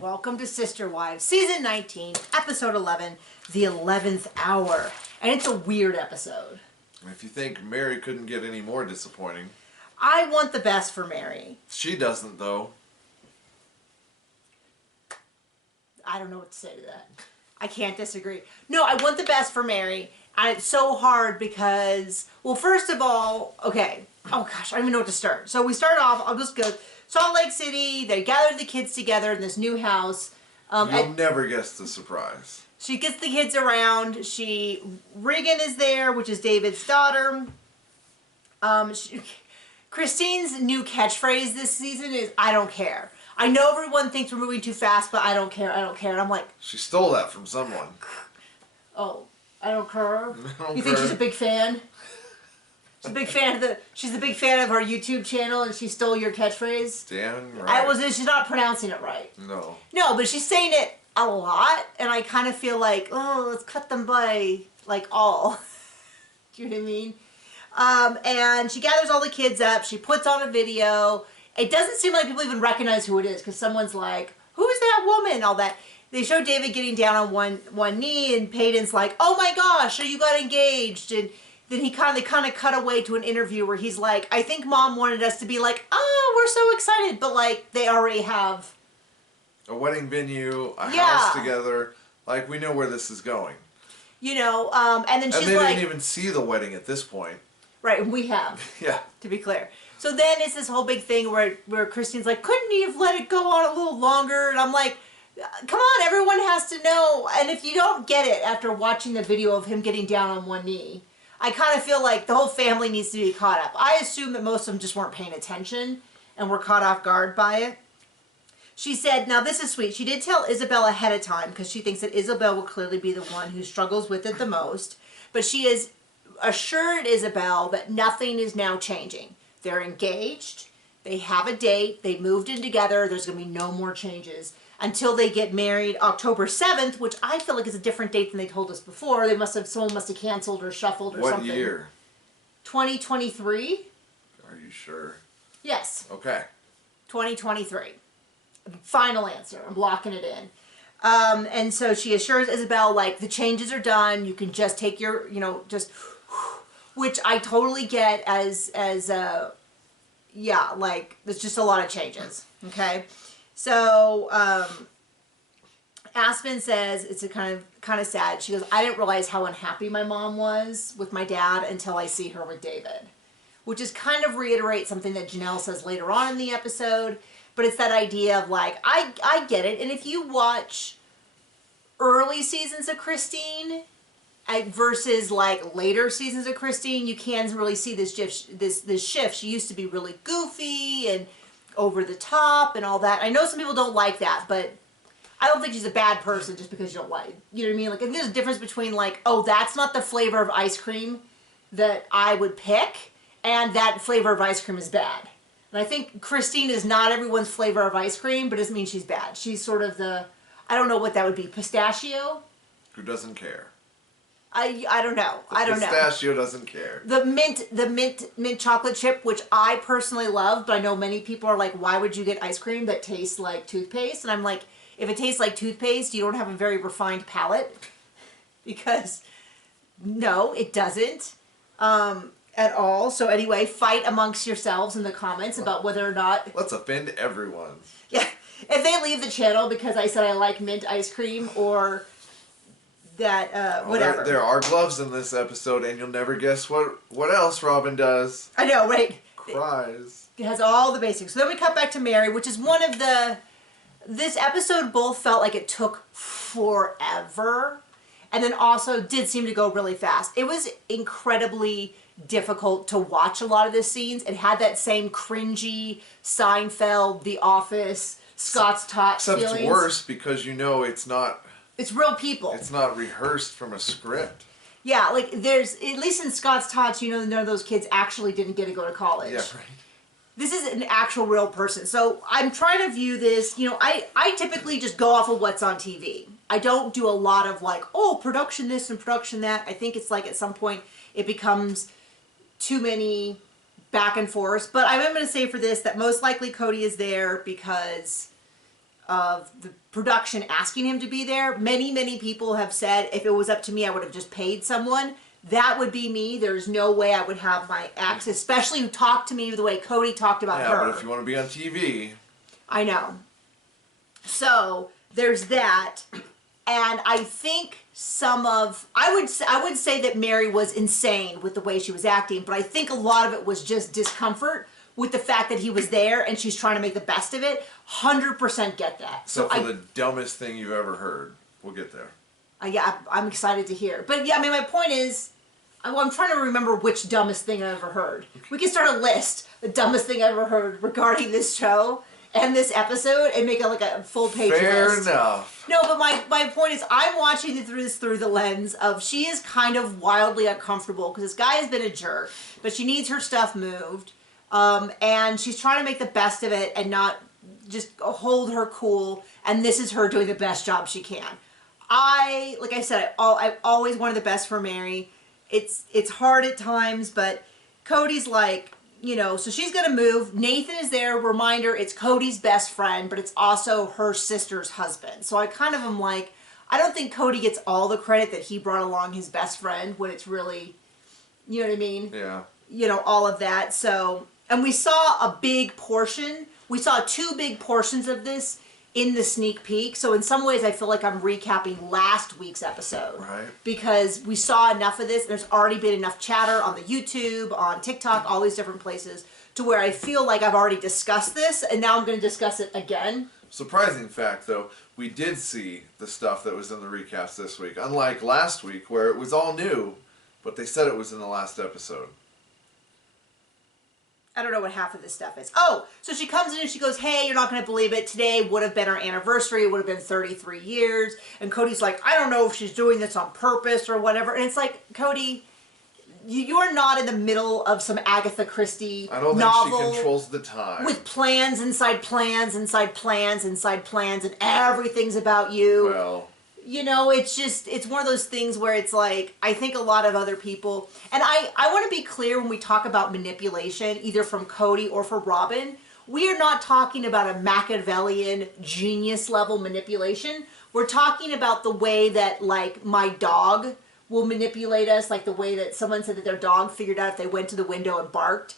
Welcome to Sister Wives, Season 19, Episode 11, The 11th Hour. And it's a weird episode. If you think Mary couldn't get any more disappointing. I want the best for Mary. She doesn't, though. I don't know what to say to that. I can't disagree. No, I want the best for Mary. And it's so hard because, well, first of all, okay. Oh, gosh, I don't even know what to start. So we start off, I'll just go. Salt Lake City, they gathered the kids together in this new house. You'll never guess the surprise. She gets the kids around. Regan is there, which is David's daughter. Christine's new catchphrase this season is, "I don't care." I know everyone thinks we're moving too fast, but I don't care, I don't care. And I'm like... She stole that from someone. Oh, I don't care? You think she's a big fan? She's a big fan of our YouTube channel, and she stole your catchphrase. Damn right. She's not pronouncing it right. No. No, but she's saying it a lot, and I kind of feel like, oh, let's cut them by like all. Do you know what I mean? And she gathers all the kids up. She puts on a video. It doesn't seem like people even recognize who it is because someone's like, "Who's that woman?" All that. They show David getting down on one knee, and Peyton's like, "Oh my gosh, so you got engaged?" And then they kind of cut away to an interview where he's like, "I think Mom wanted us to be like, oh, we're so excited," but like they already have a wedding venue, a house together. Like we know where this is going. You know, and then she's they like, didn't even see the wedding at this point. Right, we have. Yeah. To be clear. So then it's this whole big thing where Christine's like, "Couldn't he have let it go on a little longer?" And I'm like, come on, everyone has to know. And if you don't get it after watching the video of him getting down on one knee, I kind of feel like the whole family needs to be caught up. I assume that most of them just weren't paying attention and were caught off guard by it. She said, now this is sweet, she did tell Isabel ahead of time because she thinks that Isabel will clearly be the one who struggles with it the most. But she has assured Isabel that nothing is now changing. They're engaged, they have a date, they moved in together, there's going to be no more changes until they get married October 7th, which I feel like is a different date than they told us before. Someone must have canceled or shuffled or something. What year? 2023. Are you sure? Yes. Okay. 2023. Final answer. I'm locking it in. And so she assures Isabel, like, the changes are done. You can just take your, which I totally get as yeah, like, there's just a lot of changes. Okay. So, Aspen says, it's a kind of sad. She goes, "I didn't realize how unhappy my mom was with my dad until I see her with David," which is kind of reiterate something that Janelle says later on in the episode. But it's that idea of like, I get it. And if you watch early seasons of Christine versus like later seasons of Christine, you can really see this shift. She used to be really goofy and over the top and all that. I know some people don't like that, but I don't think she's a bad person just because you don't like, you know what I mean? Like, there's a difference between like, oh, that's not the flavor of ice cream that I would pick, and that flavor of ice cream is bad. And I think Christine is not everyone's flavor of ice cream, but it doesn't mean she's bad. She's sort of the, I don't know what that would be, pistachio? Who doesn't care? I don't know. I don't know. Pistachio doesn't care. The mint chocolate chip, which I personally love, but I know many people are like, why would you get ice cream that tastes like toothpaste? And I'm like, if it tastes like toothpaste, you don't have a very refined palate. Because no, it doesn't at all. So anyway, fight amongst yourselves in the comments about whether or not... Let's offend everyone. Yeah. If they leave the channel because I said I like mint ice cream or... that whatever. There are gloves in this episode, and you'll never guess what else Robin does. I know, right? Cries. It has all the basics. So then we cut back to Mary, which is one of the... This episode both felt like it took forever, and then also did seem to go really fast. It was incredibly difficult to watch a lot of the scenes. It had that same cringy Seinfeld, The Office, Scott's Tots feelings. Except it's worse because it's not... It's real people. It's not rehearsed from a script. Yeah, like there's, at least in Scott's Tots, none of those kids actually didn't get to go to college. Yeah, right. This is an actual real person. So I'm trying to view this, I typically just go off of what's on TV. I don't do a lot of like, oh, production this and production that. I think it's like at some point it becomes too many back and forth. But I'm going to say for this that most likely Cody is there because of the production asking him to be there. Many people have said, if it was up to me, I would have just paid someone. That would be me. There's no way I would have my ex, especially who talked to me the way Cody talked about her. Yeah, but if you want to be on TV. I know. So there's that. And I think I would say that Mary was insane with the way she was acting, but I think a lot of it was just discomfort with the fact that he was there and she's trying to make the best of it. 100% get that. So for the dumbest thing you've ever heard, we'll get there. Yeah, I'm excited to hear. But yeah, I mean, my point is, I'm trying to remember which dumbest thing I ever heard. We can start a list, the dumbest thing I ever heard regarding this show and this episode, and make it like a full page list. Fair enough. No, but my point is, I'm watching this through the lens of she is kind of wildly uncomfortable because this guy has been a jerk, but she needs her stuff moved, and she's trying to make the best of it and not just hold her cool. And this is her doing the best job she can. Like I said, I've always wanted the best for Mary. It's hard at times, but Cody's like, you know, so she's going to move. Nathan is there. Reminder, it's Cody's best friend, but it's also her sister's husband. So I kind of am like, I don't think Cody gets all the credit that he brought along his best friend when it's really, you know what I mean? Yeah. You know, all of that. So, and we saw a big portion. We saw 2 big portions of this in the sneak peek. So in some ways I feel like I'm recapping last week's episode. Right. Because we saw enough of this. There's already been enough chatter on the YouTube, on TikTok, all these different places to where I feel like I've already discussed this and now I'm going to discuss it again. Surprising fact though, we did see the stuff that was in the recaps this week. Unlike last week where it was all new, but they said it was in the last episode. I don't know what half of this stuff is. Oh, so she comes in and she goes, hey, you're not going to believe it. Today would have been our anniversary. It would have been 33 years. And Cody's like, I don't know if she's doing this on purpose or whatever. And it's like, Cody, you're not in the middle of some Agatha Christie novel. I don't think she controls the time. With plans inside plans inside plans inside plans and everything's about you. Well... You know, it's one of those things where it's like, I think a lot of other people, and I want to be clear when we talk about manipulation, either from Cody or for Robin, we are not talking about a Machiavellian genius level manipulation. We're talking about the way that, like, my dog will manipulate us, like the way that someone said that their dog figured out if they went to the window and barked,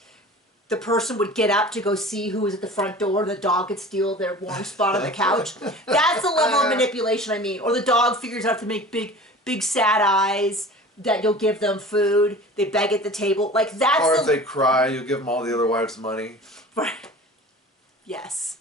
the person would get up to go see who was at the front door, and the dog could steal their warm spot on the couch. That's the level of manipulation I mean. Or the dog figures out to make big sad eyes that you'll give them food. They beg at the table. Like, that's Or if they cry, you'll give them all the other wives' money. Right. Yes.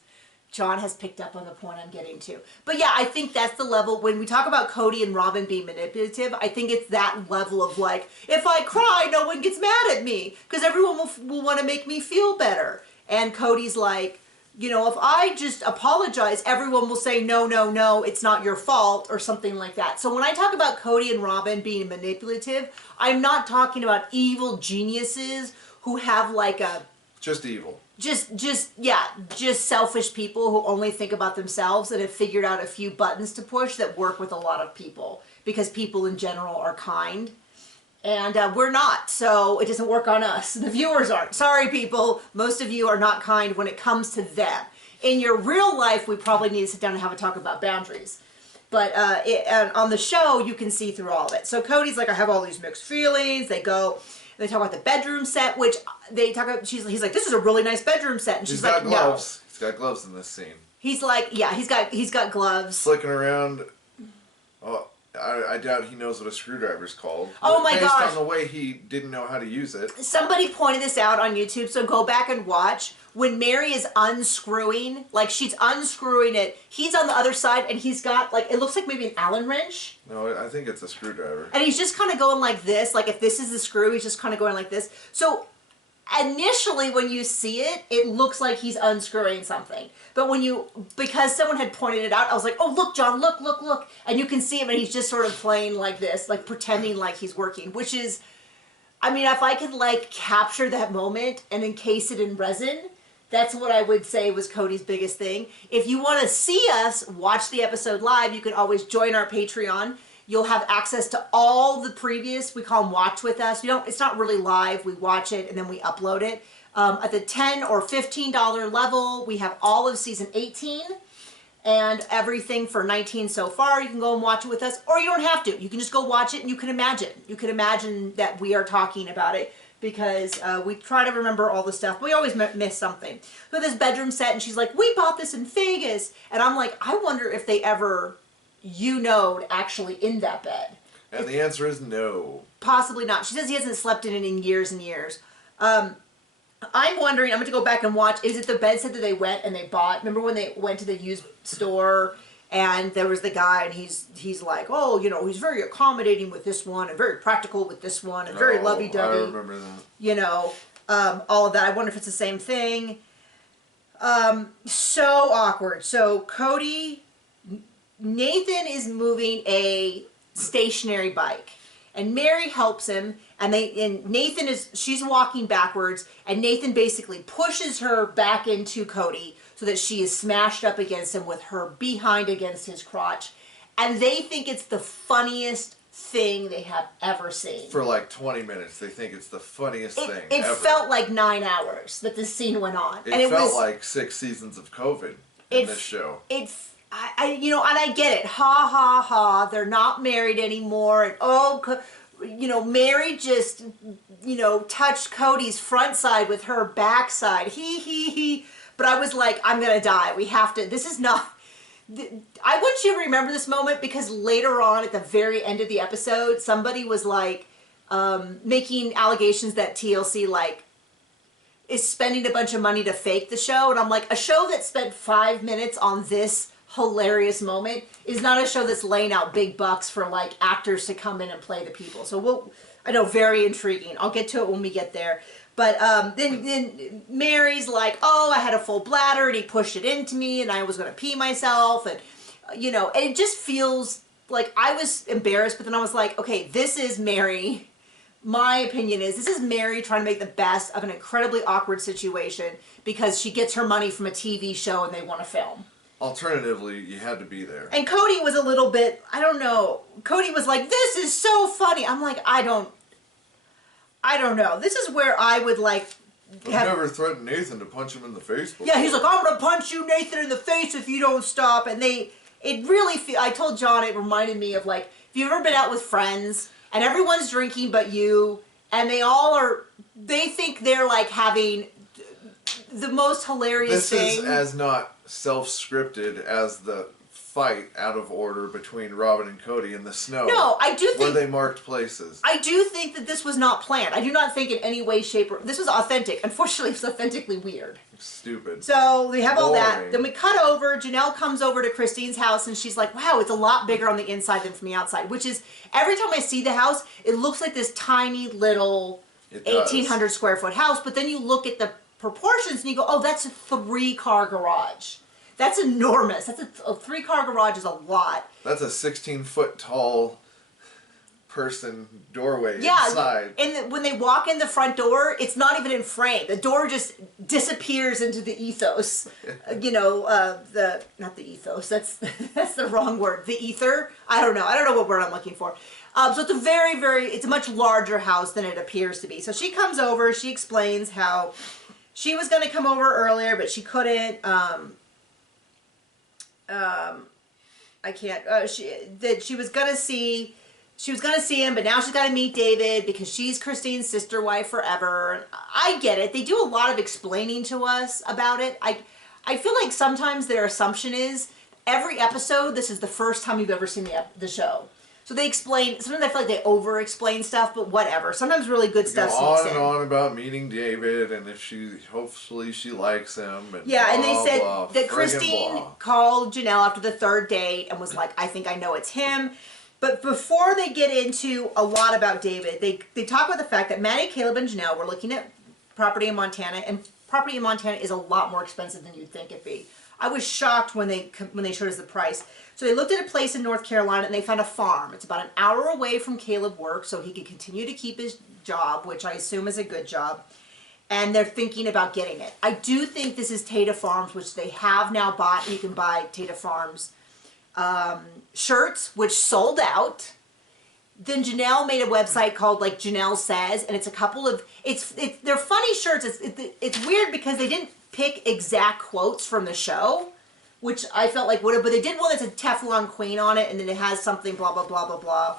John has picked up on the point I'm getting to. But yeah, I think that's the level, when we talk about Cody and Robin being manipulative, I think it's that level of like, if I cry, no one gets mad at me, because everyone will want to make me feel better. And Cody's like, you know, if I just apologize, everyone will say, no, it's not your fault, or something like that. So when I talk about Cody and Robin being manipulative, I'm not talking about evil geniuses who have like a... Just evil. Just selfish people who only think about themselves and have figured out a few buttons to push that work with a lot of people, because people in general are kind and we're not, so it doesn't work on us. The viewers aren't. Sorry people, most of you are not kind when it comes to them. In your real life, we probably need to sit down and have a talk about boundaries. But on the show, you can see through all of it. So Cody's like, I have all these mixed feelings. They go... They talk about the bedroom set, which they talk about. He's like, this is a really nice bedroom set, and she's like, no. Gloves. He's got gloves in this scene. He's like, yeah, he's got gloves. Flicking around. Oh, I doubt he knows what a screwdriver's called. Oh my gosh! Based on the way he didn't know how to use it. Somebody pointed this out on YouTube, so go back and watch. When Mary is unscrewing, like she's unscrewing it, he's on the other side and he's got like, it looks like maybe an Allen wrench. No, I think it's a screwdriver. And he's just kind of going like this, like if this is the screw, he's just kind of going like this. So initially when you see it, it looks like he's unscrewing something. But because someone had pointed it out, I was like, oh look John, look. And you can see him and he's just sort of playing like this, like pretending like he's working, which is, I mean, if I could like capture that moment and encase it in resin, that's what I would say was Cody's biggest thing. If you want to see us watch the episode live, you can always join our Patreon. You'll have access to all the previous, we call them watch with us. It's not really live. We watch it and then we upload it. At the $10 or $15 level, we have all of season 18. and everything for 19 so far. You can go and watch it with us, or you don't have to. You can just go watch it and you can imagine. You can imagine that we are talking about it because we try to remember all the stuff. But we always miss something. So this bedroom set, and she's like, we bought this in Vegas. And I'm like, I wonder if they ever, actually in that bed. And the answer is no. Possibly not. She says he hasn't slept in it in years and years. I'm wondering, I'm going to go back and watch, is it the bed set that they went and they bought? Remember when they went to the used store and there was the guy and he's like, oh, he's very accommodating with this one and very practical with this one and very lovey-dovey. I remember that. All of that. I wonder if it's the same thing. So awkward. So Nathan is moving a stationary bike. And Mary helps him, and she's walking backwards, and Nathan basically pushes her back into Cody so that she is smashed up against him with her behind against his crotch. And they think it's the funniest thing they have ever seen. For like 20 minutes, they think it's the funniest thing It ever. felt like 9 hours that this scene went on. It felt like 6 seasons of COVID in this show. And I get it. Ha, ha, ha. They're not married anymore. And Mary just, touched Cody's front side with her backside. He. But I was like, I'm going to die. We have to. This is not. I want you to remember this moment because later on at the very end of the episode, somebody was like making allegations that TLC is spending a bunch of money to fake the show. And I'm like, a show that spent 5 minutes on this hilarious moment is not a show that's laying out big bucks for actors to come in and play the people. So I know, very intriguing. I'll get to it when we get there. But then Mary's like, oh, I had a full bladder and he pushed it into me and I was going to pee myself. And, and it just feels like I was embarrassed. But then I was like, okay, this is Mary. My opinion is this is Mary trying to make the best of an incredibly awkward situation because she gets her money from a TV show and they want to film. Alternatively, you had to be there. And Cody was a little bit, I don't know. Cody was like, this is so funny. I'm like, I don't know. This is where I would I've never threatened Nathan to punch him in the face before. Yeah, he's like, I'm going to punch you, Nathan, in the face if you don't stop. And I told John, it reminded me of if you've ever been out with friends and everyone's drinking but you, and they think they're having the most hilarious thing. This is as not self-scripted as the fight out of order between Robin and Cody in the snow. No, I do think where they marked places. I do think that this was not planned. I do not think in any way, shape, or this was authentic. Unfortunately, it was authentically weird. Stupid. So we have all that. Then we cut over. Janelle comes over to Christine's house and she's like, wow, it's a lot bigger on the inside than from the outside. Which is, every time I see the house, it looks like this tiny little 1,800 square foot house. But then you look at the proportions and you go, oh, that's a 3-car garage. That's enormous. That's a 3-car garage is a lot. That's a 16-foot tall person doorway inside. And when they walk in the front door, it's not even in frame. The door just disappears into the ethos. Not the ethos. That's the wrong word. The ether. I don't know. I don't know what word I'm looking for. So it's it's a much larger house than it appears to be. So she comes over. She explains how she was going to come over earlier, but she couldn't. She was gonna see him, but now she's got to meet David because she's Christine's sister wife forever. And I get it. They do a lot of explaining to us about it. I feel like sometimes their assumption is every episode this is the first time you've ever seen the show. So they explain. Sometimes I feel like they over-explain stuff, but whatever. Sometimes really good stuff sneaks in. On and on about meeting David, and hopefully she likes him. And and they said that Christine called Janelle after the 3rd date and was like, I think I know it's him. But before they get into a lot about David, they talk about the fact that Maddie, Caleb, and Janelle were looking at property in Montana, and property in Montana is a lot more expensive than you'd think it'd be. I was shocked when they showed us the price. So they looked at a place in North Carolina and they found a farm. It's about an hour away from Caleb work, so he could continue to keep his job, which I assume is a good job. And they're thinking about getting it. I do think this is Tata Farms, which they have now bought. You can buy Tata Farms shirts, which sold out. Then Janelle made a website called Janelle Says, and it's a couple of they're funny shirts. It's weird because they didn't pick exact quotes from the show, which I felt like would have, but they did one that's a Teflon queen on it, and then it has something blah, blah, blah, blah, blah.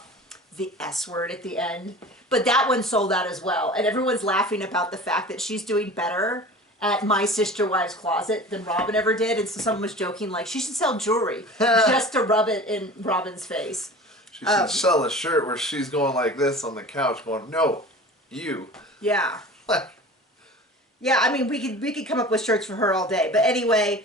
The S word at the end. But that one sold out as well. And everyone's laughing about the fact that she's doing better at My Sister Wives Closet than Robin ever did. And so someone was joking, like, she should sell jewelry just to rub it in Robin's face. She should sell a shirt where she's going like this on the couch going, no, you. Yeah. Yeah, I mean, we could come up with shirts for her all day. But anyway,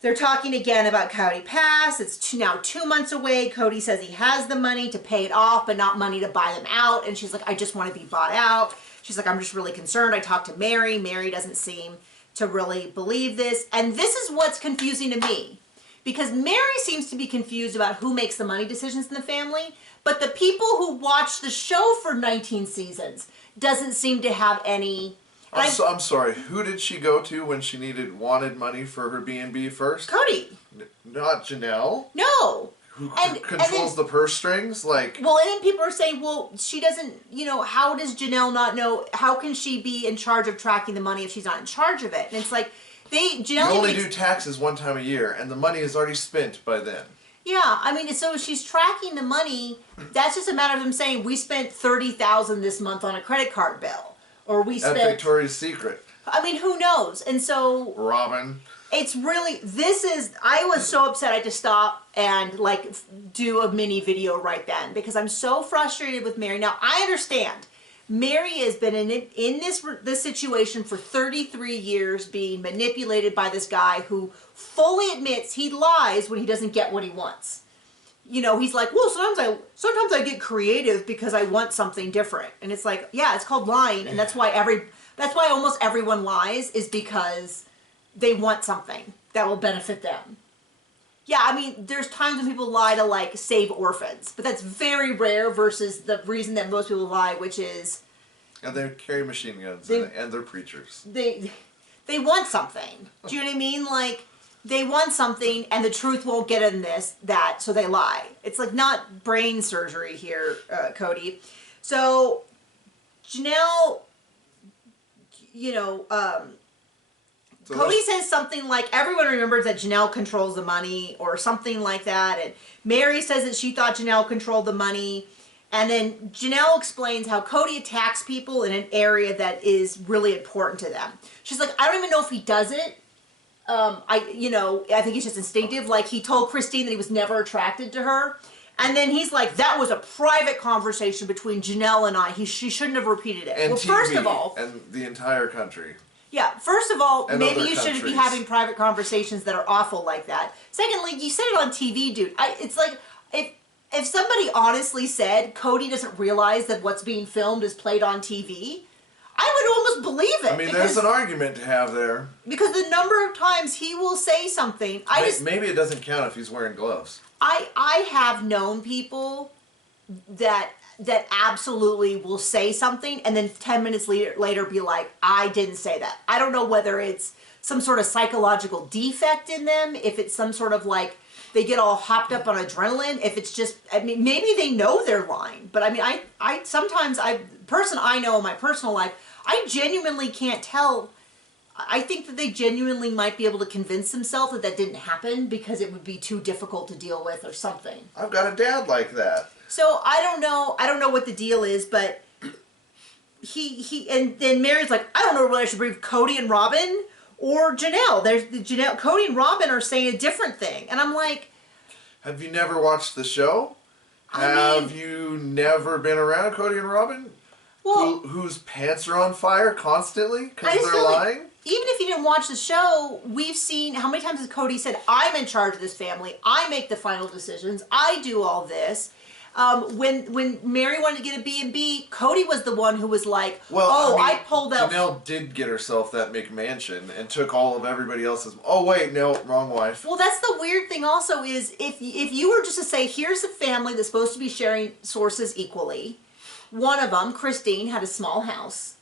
they're talking again about Coyote Pass. It's now 2 months away. Cody says he has the money to pay it off, but not money to buy them out. And she's like, I just want to be bought out. She's like, I'm just really concerned. I talked to Mary. Mary doesn't seem to really believe this. And this is what's confusing to me. Because Mary seems to be confused about who makes the money decisions in the family. But the people who watch the show for 19 seasons doesn't seem to have any... I'm sorry, who did she go to when she wanted money for her B&B first? Cody. Not Janelle? No. Who controls the purse strings? Like, well, and then people are saying, well, she doesn't, how does Janelle not know? How can she be in charge of tracking the money if she's not in charge of it? And it's like, Janelle you only do taxes one time a year, and the money is already spent by then. Yeah, I mean, so she's tracking the money. That's just a matter of them saying, we spent $30,000 this month on a credit card bill. Or we spent... At Victoria's Secret. I mean, who knows? And so... Robin. It's really... I was so upset I had to stop and, like, do a mini video right then. Because I'm so frustrated with Mary. Now, I understand. Mary has been in this situation for 33 years, being manipulated by this guy who fully admits he lies when he doesn't get what he wants. He's like, well, sometimes I get creative because I want something different. And it's like, yeah, it's called lying, and that's why almost everyone lies, is because they want something that will benefit them. Yeah, I mean, there's times when people lie to, like, save orphans, but that's very rare versus the reason that most people lie, which is... And they carry machine guns, and they're preachers. They want something. Do you know what I mean? Like, they want something, and the truth won't get in that, so they lie. It's, like, not brain surgery here, Cody. So, Janelle, Cody says something like, everyone remembers that Janelle controls the money, or something like that, and Mary says that she thought Janelle controlled the money, and then Janelle explains how Cody attacks people in an area that is really important to them. She's like, I don't even know if he does it. I think it's just instinctive. Like, he told Christine that he was never attracted to her, and then he's like, that was a private conversation between Janelle and I. She shouldn't have repeated it. And well, TV, first of all... And the entire country. Yeah, first of all, And maybe other you shouldn't be countries. having private conversations that are awful like that. Secondly, you said it on TV, dude. It's like, if somebody honestly said Cody doesn't realize that what's being filmed is played on TV, I would almost believe it. I mean, there's an argument to have there. Because the number of times he will say something, Maybe it doesn't count if he's wearing gloves. I have known people that absolutely will say something and then 10 minutes later be like, I didn't say that. I don't know whether it's some sort of psychological defect in them, if it's some sort of, like, they get all hopped up on adrenaline, if it's just, I mean, maybe they know they're lying. But I mean, person I know in my personal life, I genuinely can't tell. I think that they genuinely might be able to convince themselves that didn't happen because it would be too difficult to deal with or something. I've got a dad like that. So I don't know what the deal is, but and then Mary's like, I don't know whether I should believe Cody and Robin or Janelle. Cody and Robin are saying a different thing. And I'm like, have you never watched the show? Have you never been around Cody and Robin? Well, whose pants are on fire constantly because they're feel like, lying? even if you didn't watch the show, we've seen, how many times has Cody said, I'm in charge of this family, I make the final decisions, I do all this. When Mary wanted to get a B&B, Cody was the one who was like, I pulled out... Janelle did get herself that McMansion and took all of everybody else's... Oh, wait, no, wrong wife. Well, that's the weird thing also is, if you were just to say, here's a family that's supposed to be sharing sources equally, one of them, Christine, had a small house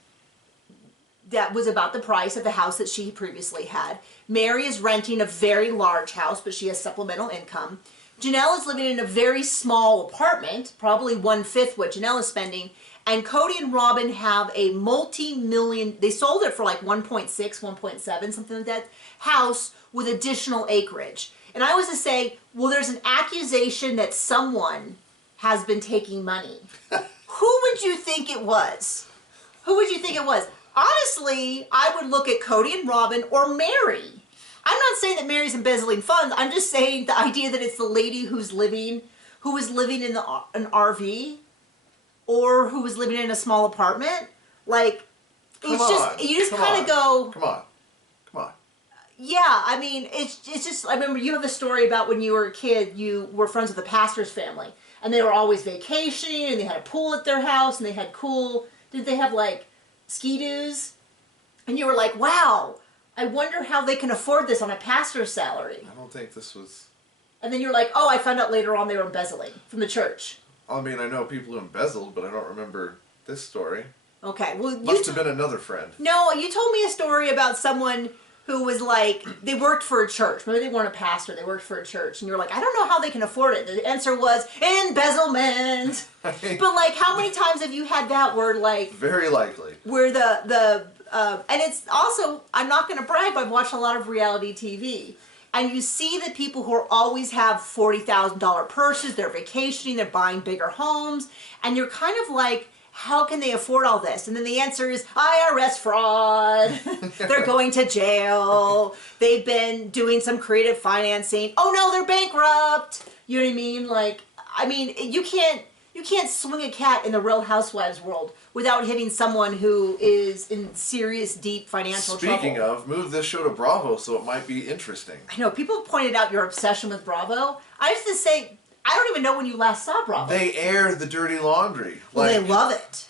that was about the price of the house that she previously had. Mary is renting a very large house, but she has supplemental income. Janelle is living in a very small apartment, probably 1/5 what Janelle is spending, And Cody and Robin have a multi-million, they sold it for like 1.6, 1.7, something like that, house with additional acreage. And I was to say, well, there's an accusation that someone has been taking money. Who would you think it was? Who would you think it was? Honestly, I would look at Cody and Robin or Mary. I'm not saying that Mary's embezzling funds. I'm just saying the idea that it's the lady who is living in an RV or who was living in a small apartment. Like, you just kind of go, Come on. yeah, I mean, it's just, I remember you have a story about when you were a kid, you were friends with the pastor's family, and they were always vacationing, and they had a pool at their house, and they had did they have like ski-doos? And you were like, wow, I wonder how they can afford this on a pastor's salary. I don't think this was... And then you're like, oh, I found out later on they were embezzling from the church. I mean, I know people who embezzled, but I don't remember this story. Okay, well, Must have been another friend. No, you told me a story about someone who was like, they worked for a church. Maybe they weren't a pastor, they worked for a church. And you were like, I don't know how they can afford it. The answer was embezzlement. But like, how many times have you had that word, like... Very likely. Where and it's also, I'm not going to brag, but I've watched a lot of reality TV. And you see the people who always have $40,000 purses, they're vacationing, they're buying bigger homes. And you're kind of like, how can they afford all this? And then the answer is IRS fraud. They're going to jail. They've been doing some creative financing. Oh no, they're bankrupt. You know what I mean? Like, I mean, you can't swing a cat in the Real Housewives world without hitting someone who is in serious, deep financial trouble. Speaking of, move this show to Bravo so it might be interesting. I know, people pointed out your obsession with Bravo. I have to say, I don't even know when you last saw Bravo. They air the dirty laundry. Well, they love it.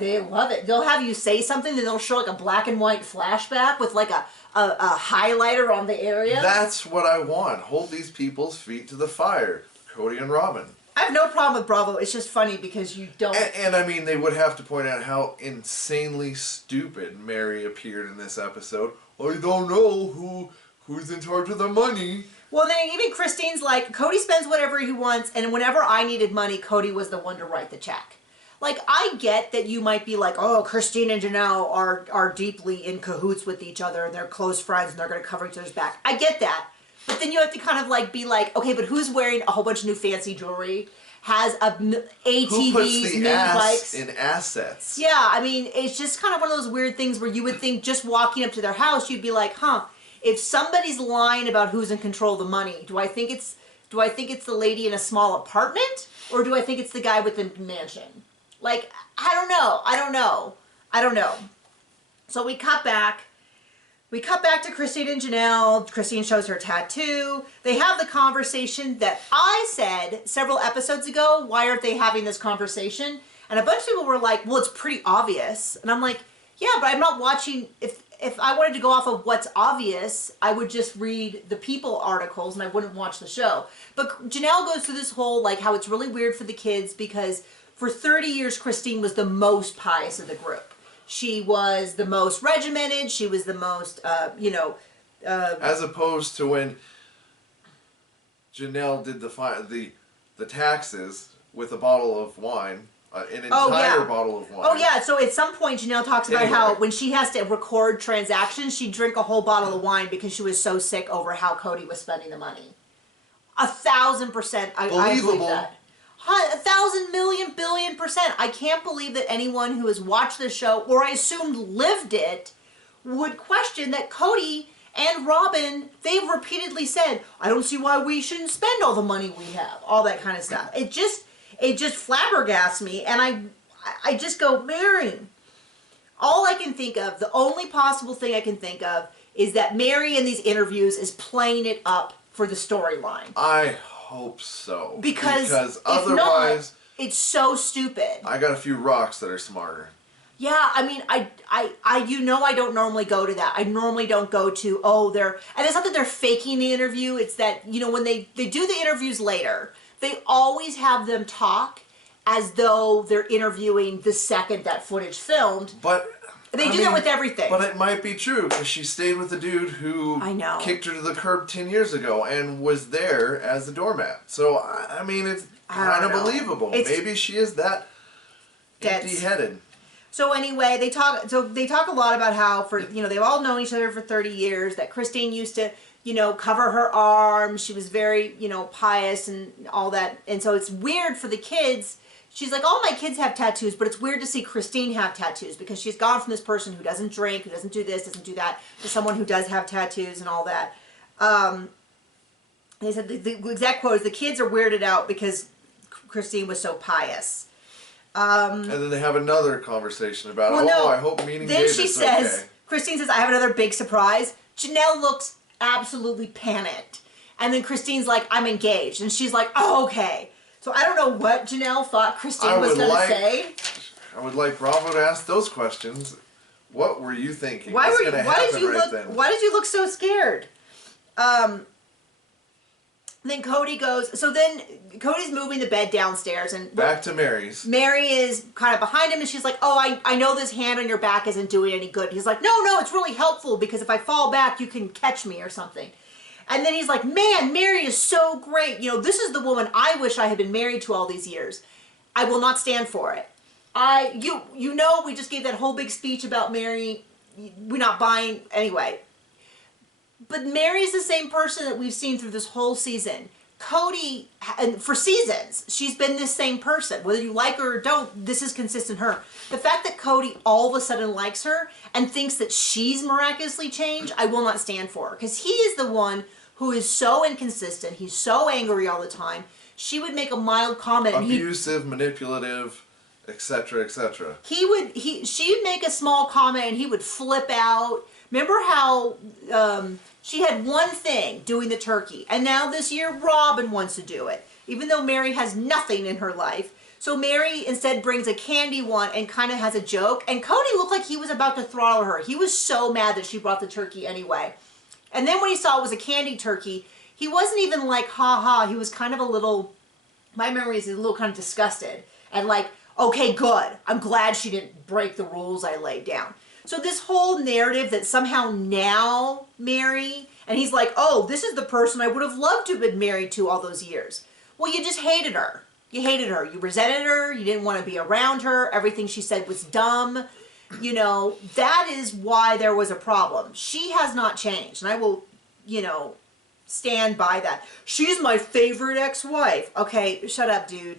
They love it. They'll have you say something, then they'll show like a black and white flashback with like a highlighter on the area. That's what I want. Hold these people's feet to the fire. Cody and Robin. I have no problem with Bravo. It's just funny because you don't... And I mean, they would have to point out how insanely stupid Mary appeared in this episode. I don't know who's in charge of the money. Well, then even Christine's like, Cody spends whatever he wants, and whenever I needed money, Cody was the one to write the check. Like, I get that you might be like, oh, Christine and Janelle are deeply in cahoots with each other, and they're close friends, and they're going to cover each other's back. I get that. But then you have to kind of like be like, okay, but who's wearing a whole bunch of new fancy jewelry, has ATVs, Who puts the new bikes in assets? Yeah, I mean, it's just kind of one of those weird things where you would think just walking up to their house, you'd be like, huh, if somebody's lying about who's in control of the money, do I think it's the lady in a small apartment, or do I think it's the guy with the mansion? Like, I don't know. So we cut back to Christine and Janelle. Christine shows her tattoo. They have the conversation that I said several episodes ago, why aren't they having this conversation? And a bunch of people were like, well, it's pretty obvious. And I'm like, yeah, but I'm not watching. If I wanted to go off of what's obvious, I would just read the People articles and I wouldn't watch the show. But Janelle goes through this whole, like, how it's really weird for the kids because for 30 years, Christine was the most pious of the group. She was the most regimented. She was the most, as opposed to when Janelle did the taxes with a bottle of wine, an entire bottle of wine. Oh yeah. So at some point, Janelle talks about how when she has to record transactions, she'd drink a whole bottle of wine because she was so sick over how Cody was spending the money. 1,000%. I believe that. 1,000 million billion %. I can't believe that anyone who has watched this show, or I assumed lived it, would question that Cody and Robin, they've repeatedly said, I don't see why we shouldn't spend all the money we have. All that kind of stuff. It just flabbergasts me, and I just go, Mary. All I can think of, the only possible thing I can think of, is that Mary in these interviews is playing it up for the storyline. I hope so. Because otherwise, not, it's so stupid. I got a few rocks that are smarter. Yeah, I mean, I don't normally go to that. I normally don't go to, and it's not that they're faking the interview. It's that, when they do the interviews later, they always have them talk as though they're interviewing the second that footage filmed. But they do that with everything. But it might be true because she stayed with the dude who kicked her to the curb 10 years ago and was there as the doormat. So, I mean, it's kind of believable. Maybe she is that Empty-headed. So anyway, they talk a lot about how they've all known each other for 30 years, that Christine used to, cover her arms. She was very, pious and all that. And so it's weird for the kids. She's like, all my kids have tattoos, but it's weird to see Christine have tattoos because she's gone from this person who doesn't drink, who doesn't do this, doesn't do that, to someone who does have tattoos and all that. They said the exact quote is, the kids are weirded out because Christine was so pious. And then they have another conversation about, I hope meeting then David's she says, okay. Christine says, I have another big surprise. Janelle looks absolutely panicked. And then Christine's like, I'm engaged. And she's like, oh, okay. So I don't know what Janelle thought Christine was going to say. I would like Bravo to ask those questions. What were you thinking? Why What's did you look so scared? Then Cody goes, so then Cody's moving the bed downstairs and back to Mary's. Mary is kind of behind him and she's like, oh, I know this hand on your back isn't doing any good. He's like, no, it's really helpful because if I fall back, you can catch me or something. And then he's like, man, Mary is so great. This is the woman I wish I had been married to all these years. I will not stand for it. We just gave that whole big speech about Mary. We're not buying anyway. But Mary's the same person that we've seen through this whole season. Cody, and for seasons, she's been this same person. Whether you like her or don't, this is consistent her. The fact that Cody all of a sudden likes her and thinks that she's miraculously changed, I will not stand for. Because he is the one who is so inconsistent. He's so angry all the time. She would make a mild comment. Abusive, manipulative, etc., etc. She'd make a small comment and he would flip out. Remember how she had one thing, doing the turkey, and now this year Robin wants to do it, even though Mary has nothing in her life. So Mary instead brings a candy one and kind of has a joke, and Cody looked like he was about to throttle her. He was so mad that she brought the turkey anyway. And then when he saw it was a candy turkey, he wasn't even like, ha ha, he was kind of a little, my memory is a little kind of disgusted, and like, okay, good, I'm glad she didn't break the rules I laid down. So this whole narrative that somehow now Mary, and he's like, oh, this is the person I would have loved to have been married to all those years. Well, you just hated her. You hated her. You resented her. You didn't want to be around her. Everything she said was dumb. That is why there was a problem. She has not changed. And I will, stand by that. She's my favorite ex-wife. Okay, shut up, dude.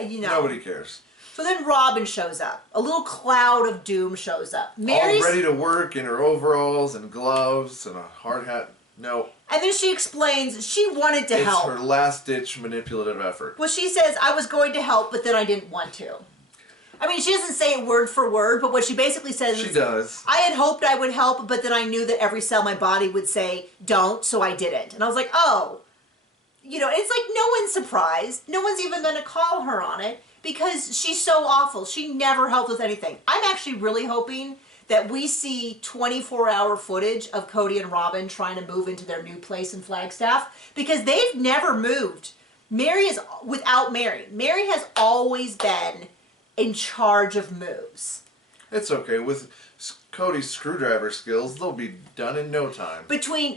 Nobody cares. So then Robin shows up. A little cloud of doom shows up. All ready to work in her overalls and gloves and a hard hat. No. And then she explains she wanted to help. It's her last-ditch manipulative effort. Well, she says, I was going to help, but then I didn't want to. I mean, she doesn't say it word for word, but what she basically says is, does. I had hoped I would help, but then I knew that every cell in my body would say, don't, so I didn't. And I was like, oh. It's like no one's surprised. No one's even going to call her on it. Because she's so awful. She never helped with anything. I'm actually really hoping that we see 24-hour footage of Cody and Robin trying to move into their new place in Flagstaff. Because they've never moved. Without Mary. Mary has always been in charge of moves. It's okay. With Cody's screwdriver skills, they'll be done in no time.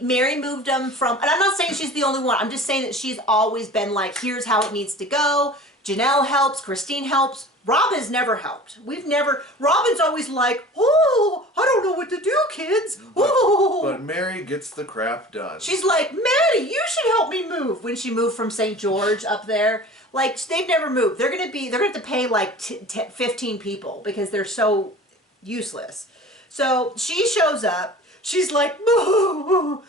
Mary moved them from, and I'm not saying she's the only one. I'm just saying that she's always been like, here's how it needs to go. Janelle helps, Christine helps. Robin's never helped. Robin's always like, oh, I don't know what to do, kids. Oh. But Mary gets the crap done. She's like, Maddie, you should help me move. When she moved from St. George up there, like, they've never moved. They're going to have to pay like 15 people because they're so useless. So she shows up. She's like, boo.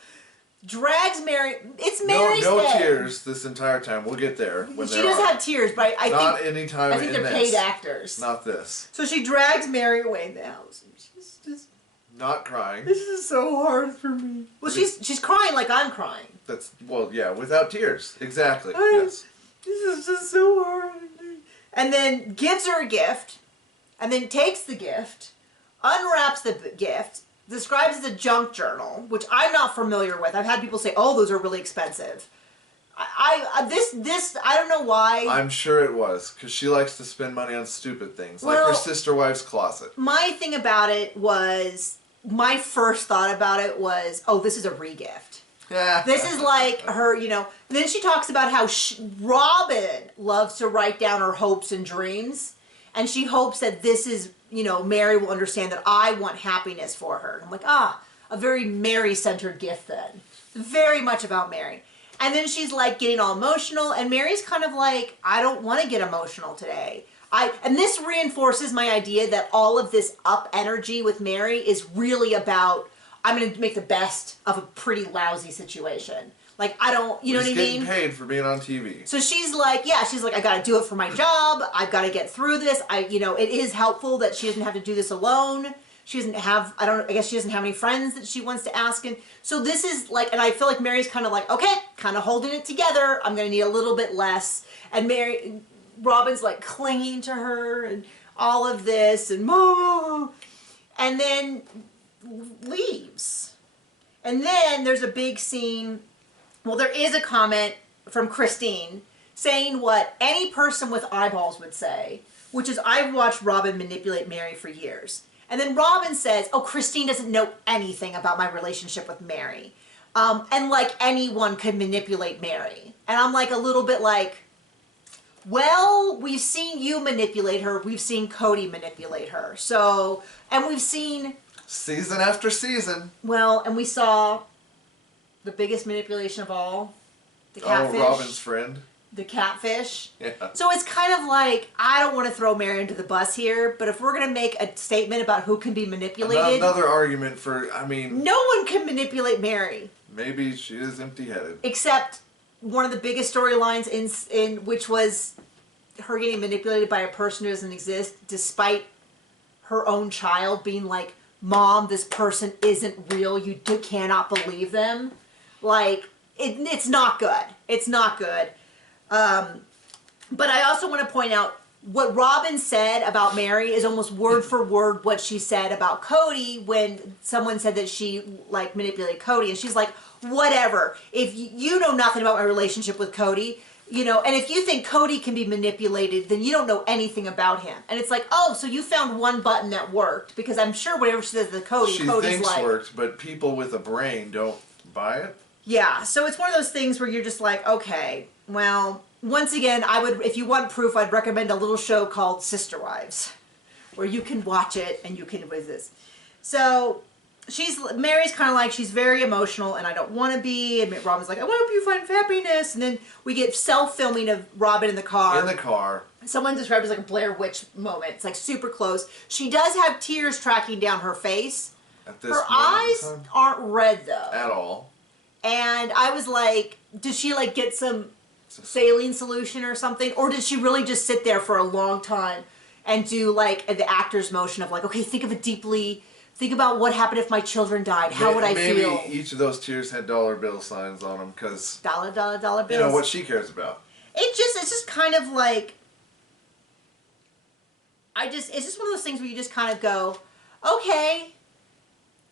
Drags Mary. It's Mary's No day. tears this entire time. We'll get there. She does have tears, but I think they're paid actors. Not this. So she drags Mary away in the house. She's just not crying. This is so hard for me. Well, she's crying like I'm crying. Without tears. Exactly. Yes. This is just so hard. And then gives her a gift, and then takes the gift, unwraps the gift. Describes as a junk journal, which I'm not familiar with. I've had people say, "Oh, those are really expensive." I don't know why. I'm sure it was because she likes to spend money on stupid things, like her sister wife's closet. My thing about it was, my first thought about it was, "Oh, this is a regift." This is like her, Then she talks about how Robin loves to write down her hopes and dreams. And she hopes that this is, Mary will understand that I want happiness for her. I'm like, a very Mary-centered gift then. Very much about Mary. And then she's like getting all emotional, and Mary's kind of like, I don't want to get emotional today. And this reinforces my idea that all of this up energy with Mary is really about, I'm going to make the best of a pretty lousy situation. Like, I don't, you know what I mean? She's getting paid for being on TV. So she's like, I got to do it for my job. I've got to get through this. It is helpful that she doesn't have to do this alone. She doesn't have, I guess she doesn't have any friends that she wants to ask. And so this is like, and I feel like Mary's kind of like, okay, kind of holding it together. I'm going to need a little bit less. And Robin's like clinging to her and all of this and and then leaves. And then there's a big scene. Well, there is a comment from Christine saying what any person with eyeballs would say, which is, I've watched Robin manipulate Mary for years. And then Robin says, oh, Christine doesn't know anything about my relationship with Mary. And like anyone could manipulate Mary. And I'm like a little bit like, well, we've seen you manipulate her. We've seen Cody manipulate her. So, and we've seen... season after season. Well, and we saw the biggest manipulation of all. The catfish. Oh, Robin's friend. The catfish. Yeah. So it's kind of like, I don't want to throw Mary under the bus here, but if we're going to make a statement about who can be manipulated... Another argument for, no one can manipulate Mary. Maybe she is empty-headed. Except one of the biggest storylines in which was her getting manipulated by a person who doesn't exist, despite her own child being like, Mom, this person isn't real. You cannot believe them. Like, it's not good. It's not good. But I also want to point out what Robin said about Mary is almost word for word what she said about Cody when someone said that she like manipulated Cody, and she's like, whatever. If you know nothing about my relationship with Cody, and if you think Cody can be manipulated, then you don't know anything about him. And it's like, oh, so you found one button that worked, because I'm sure whatever she says to Cody's thinks like, worked, but people with a brain don't buy it. Yeah, so it's one of those things where you're just like, okay, well, once again, if you want proof, I'd recommend a little show called Sister Wives, where you can watch it and you can resist. So Mary's kind of like, she's very emotional and I don't want to be. And Robin's like, I hope you find happiness. And then we get self-filming of Robin in the car. In the car. Someone described it as like a Blair Witch moment. It's like super close. She does have tears tracking down her face. Her eyes aren't red though. At all. And I was like, did she like get some saline solution or something? Or did she really just sit there for a long time and do like the actor's motion of like, okay, think about what happened if my children died. How would I feel? Maybe each of those tears had dollar bill signs on them because... Dollar bills. You know, what she cares about. It's just kind of like... it's just one of those things where you just kind of go, okay...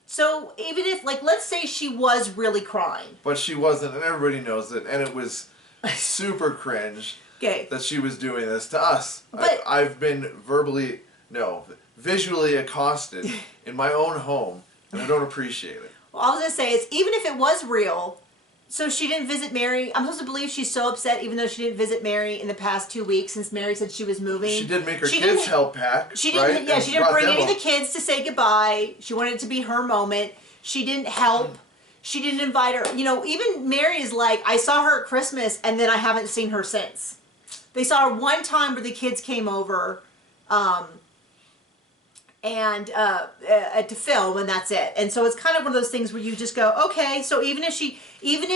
So even if, like, let's say she was really crying. But she wasn't, and everybody knows it, and it was super cringe that she was doing this to us. But I've been visually accosted in my own home, and I don't appreciate it. Well, I was going to say is, even if it was real, so she didn't visit Mary. I'm supposed to believe she's so upset even though she didn't visit Mary in the past 2 weeks since Mary said she was moving. She did make her kids help pack. She didn't. Yeah, she didn't bring any of the kids to say goodbye. She wanted it to be her moment. She didn't help. She didn't invite her. Even Mary is like, I saw her at Christmas and then I haven't seen her since. They saw her one time where the kids came over to film, and that's it. And so it's kind of one of those things where you just go, okay, so even if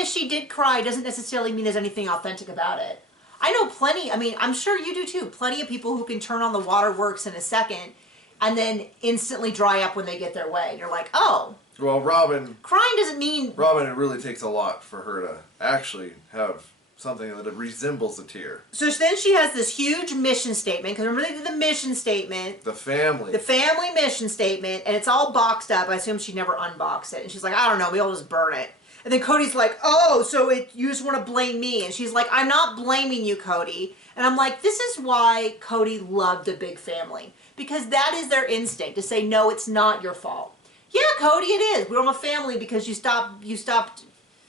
she did cry, doesn't necessarily mean there's anything authentic about it. I know plenty, I'm sure you do too, plenty of people who can turn on the waterworks in a second and then instantly dry up when they get their way. And you're like, oh. Well, Robin... Crying doesn't mean... Robin, it really takes a lot for her to actually have something that resembles a tear. So then she has this huge mission statement, because remember they did the mission statement. The family mission statement, and it's all boxed up. I assume she never unboxed it. And she's like, I don't know, maybe I'll just burn it. And then Cody's like, oh, so you just want to blame me. And she's like, I'm not blaming you, Cody. And I'm like, this is why Cody loved a big family. Because that is their instinct, to say, no, it's not your fault. Yeah, Cody, it is. We're a family because you stopped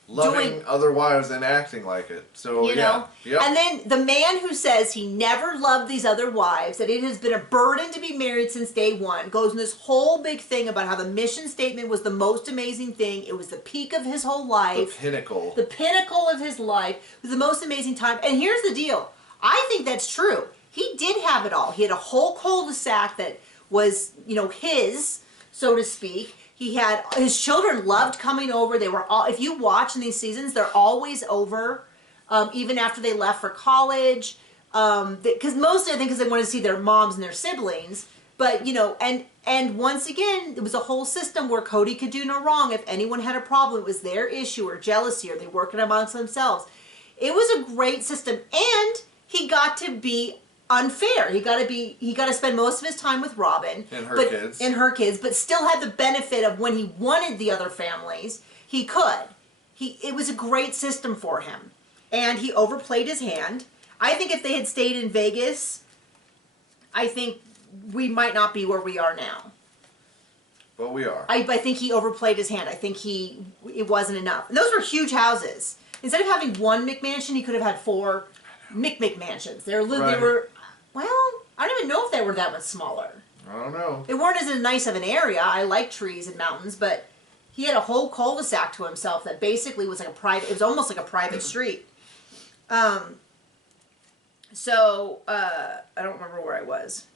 loving other wives and acting like it. So, you know? Yep. And then the man who says he never loved these other wives, that it has been a burden to be married since day one, goes in this whole big thing about how the mission statement was the most amazing thing. It was the peak of his whole life. The pinnacle. The pinnacle of his life. It was the most amazing time. And here's the deal. I think that's true. He did have it all. He had a whole cul-de-sac that was, his, so to speak. He had, his children loved coming over. They were all, if you watch in these seasons, they're always over, even after they left for college. Because mostly I think because they wanted to see their moms and their siblings. But, and once again, it was a whole system where Cody could do no wrong. If anyone had a problem, it was their issue or jealousy, or they worked it amongst themselves. It was a great system. And he got to be unfair. He got to spend most of his time with Robin and her kids, but still had the benefit of when he wanted the other families, he could. It was a great system for him, and he overplayed his hand. I think if they had stayed in Vegas, I think we might not be where we are now. But we are. I think he overplayed his hand. I think it wasn't enough. And those were huge houses. Instead of having one McMansion, he could have had 4 McMansions. They were. Well, I don't even know if they were that much smaller. I don't know. They weren't as nice of an area. I like trees and mountains, but he had a whole cul-de-sac to himself that basically was like it was almost like a private street. So, I don't remember where I was.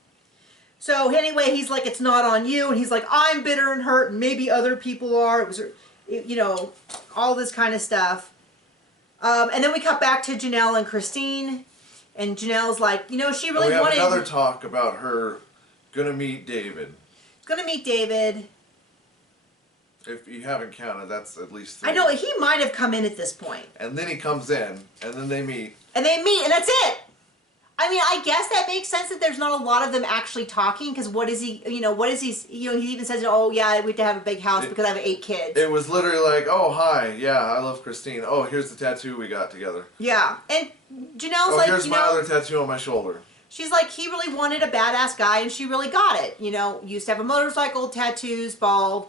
So anyway, he's like, it's not on you. And he's like, I'm bitter and hurt, and maybe other people are. It was, all this kind of stuff. And then we cut back to Janelle and Christine. And Janelle's like, she really wanted... We have another talk about her gonna meet David. Gonna meet David. If you haven't counted, that's at least 3. I know, he might have come in at this point. And then he comes in, and then they meet. And that's it! I mean, I guess that makes sense that there's not a lot of them actually talking, because what is he, he even says, oh yeah, we have to have a big house because I have 8 kids. It was literally like, oh hi, yeah, I love Christine. Oh, here's the tattoo we got together. Yeah, and Janelle's like, here's my other tattoo on my shoulder. She's like, he really wanted a badass guy, and she really got it. Used to have a motorcycle, tattoos, bald.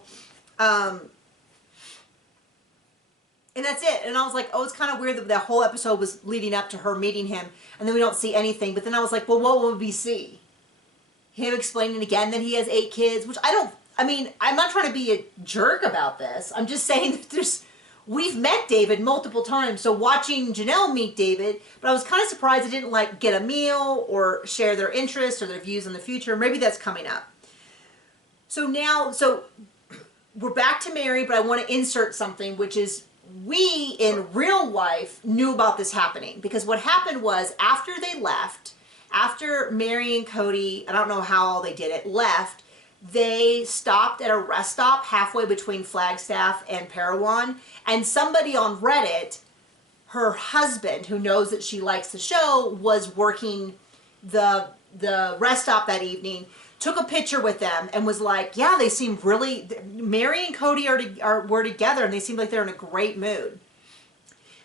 And that's it. And I was like, oh, it's kind of weird that that whole episode was leading up to her meeting him, and then we don't see anything. But then I was like, well, what would we see? Him explaining again that he has 8 kids, which I'm not trying to be a jerk about this. I'm just saying that we've met David multiple times, so watching Janelle meet David, but I was kind of surprised they didn't get a meal or share their interests or their views on the future. Maybe that's coming up. So we're back to Mary, but I want to insert something, which is we in real life knew about this happening, because what happened was after they left, after Mary and Cody, I don't know how all they did it, left, they stopped at a rest stop halfway between Flagstaff and Parowan, and somebody on Reddit, her husband, who knows that she likes the show, was working the rest stop that evening, took a picture with them and was like, yeah, they seem really, Mary and Cody were together and they seemed like they're in a great mood.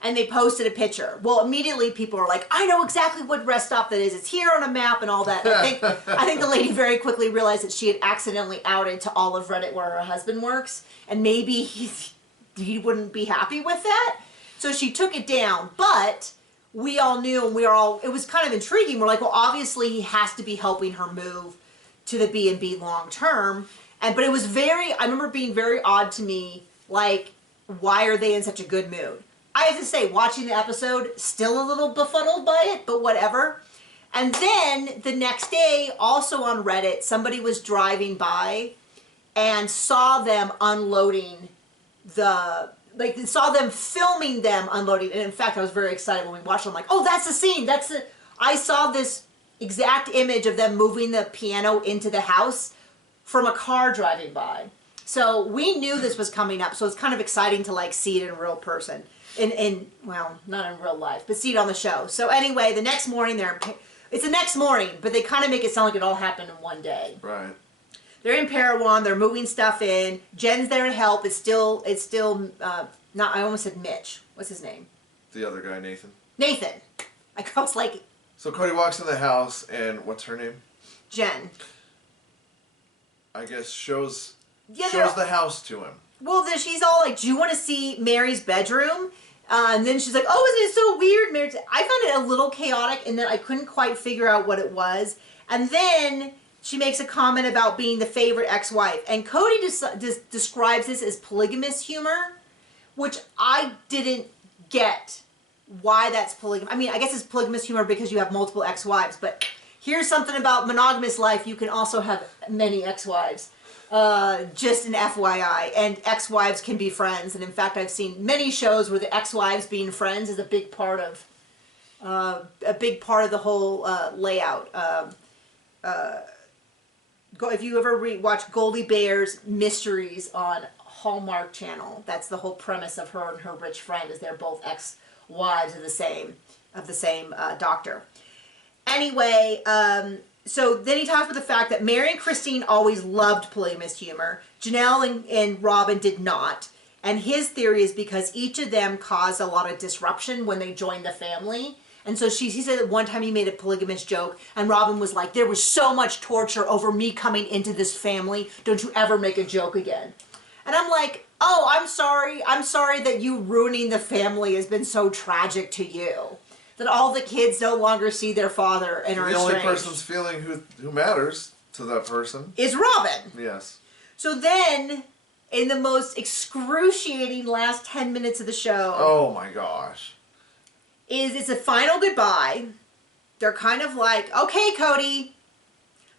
And they posted a picture. Well, immediately people are like, I know exactly what rest stop that is. It's here on a map and all that. And I think the lady very quickly realized that she had accidentally outed to all of Reddit where her husband works. And maybe he wouldn't be happy with that. So she took it down. But we all knew, and it was kind of intriguing. We're like, well, obviously he has to be helping her move to the B&B long term. But it was I remember being very odd to me, like, why are they in such a good mood? I have to say, watching the episode, still a little befuddled by it, but whatever. And then the next day, also on Reddit, somebody was driving by and saw them unloading saw them filming them unloading. And in fact, I was very excited when we watched it. I'm like, oh, that's the scene. I saw this exact image of them moving the piano into the house from a car driving by. So we knew this was coming up, so it's kind of exciting to see it in real person. Well, not in real life, but see it on the show. So anyway, the next morning it's the next morning, but they kind of make it sound like it all happened in one day. Right. They're in Parowan, they're moving stuff in. Jen's there to help. It's still not, I almost said Mitch. What's his name? The other guy, Nathan. Nathan. I was like... So Cody walks in the house, and what's her name? Jen. I guess shows the house to him. Well, then she's all like, do you want to see Mary's bedroom? And then she's like, oh, isn't it so weird? I found it a little chaotic and then I couldn't quite figure out what it was. And then she makes a comment about being the favorite ex-wife. And Cody describes this as polygamous humor, which I didn't get why that's polygamous. I mean, I guess it's polygamous humor because you have multiple ex-wives. But here's something about monogamous life. You can also have many ex-wives. Just an FYI, and ex-wives can be friends, and in fact I've seen many shows where the ex-wives being friends is a big part of the whole layout. If you ever watch Goldie Bear's Mysteries on Hallmark Channel, that's the whole premise of her and her rich friend, is they're both ex-wives of the same doctor. Anyway, so then he talks about the fact that Mary and Christine always loved polygamous humor. Janelle and Robin did not. And his theory is because each of them caused a lot of disruption when they joined the family. And so he said that one time he made a polygamous joke and Robin was like, there was so much torture over me coming into this family. Don't you ever make a joke again. And I'm like, oh, I'm sorry. I'm sorry that you ruining the family has been so tragic to you. That all the kids no longer see their father and are estranged. The only person's feeling who matters to that person is Robin. Yes. So then, in the most excruciating last 10 minutes of the show... Oh my gosh. It's a final goodbye. They're kind of like, okay, Cody,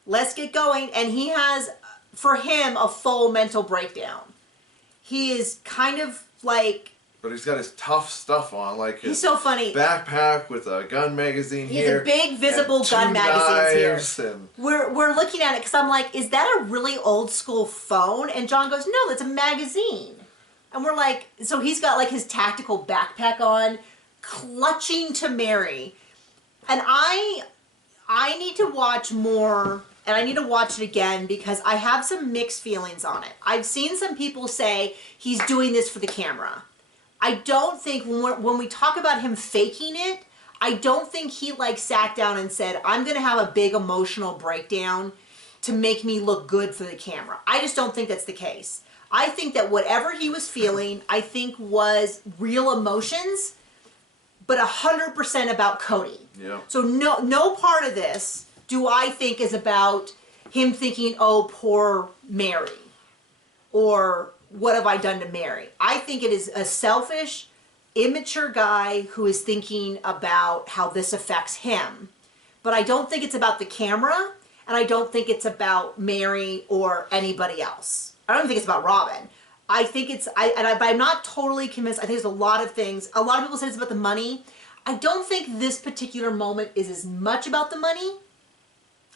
let's get going. And he has, for him, a full mental breakdown. He is kind of like... But he's got his tough stuff on, like his he's so funny. backpack with a gun magazine he here. He has a big visible gun magazines here. And... We're looking at it because I'm like, is that a really old school phone? And John goes, no, that's a magazine. And we're like, so he's got like his tactical backpack on, clutching to Mary. And I need to watch more, and I need to watch it again because I have some mixed feelings on it. I've seen some people say he's doing this for the camera. I don't think when we talk about him faking it, I don't think he like sat down and said, I'm going to have a big emotional breakdown to make me look good for the camera. I just don't think that's the case. I think that whatever he was feeling, I think was real emotions, but 100% about Cody. Yeah. So no part of this do I think is about him thinking, oh, poor Mary, or what have I done to Mary? I think it is a selfish, immature guy who is thinking about how this affects him. But I don't think it's about the camera, and I don't think it's about Mary or anybody else. I don't think it's about Robin. I think it's, but I'm not totally convinced. I think there's a lot of things. A lot of people say it's about the money. I don't think this particular moment is as much about the money,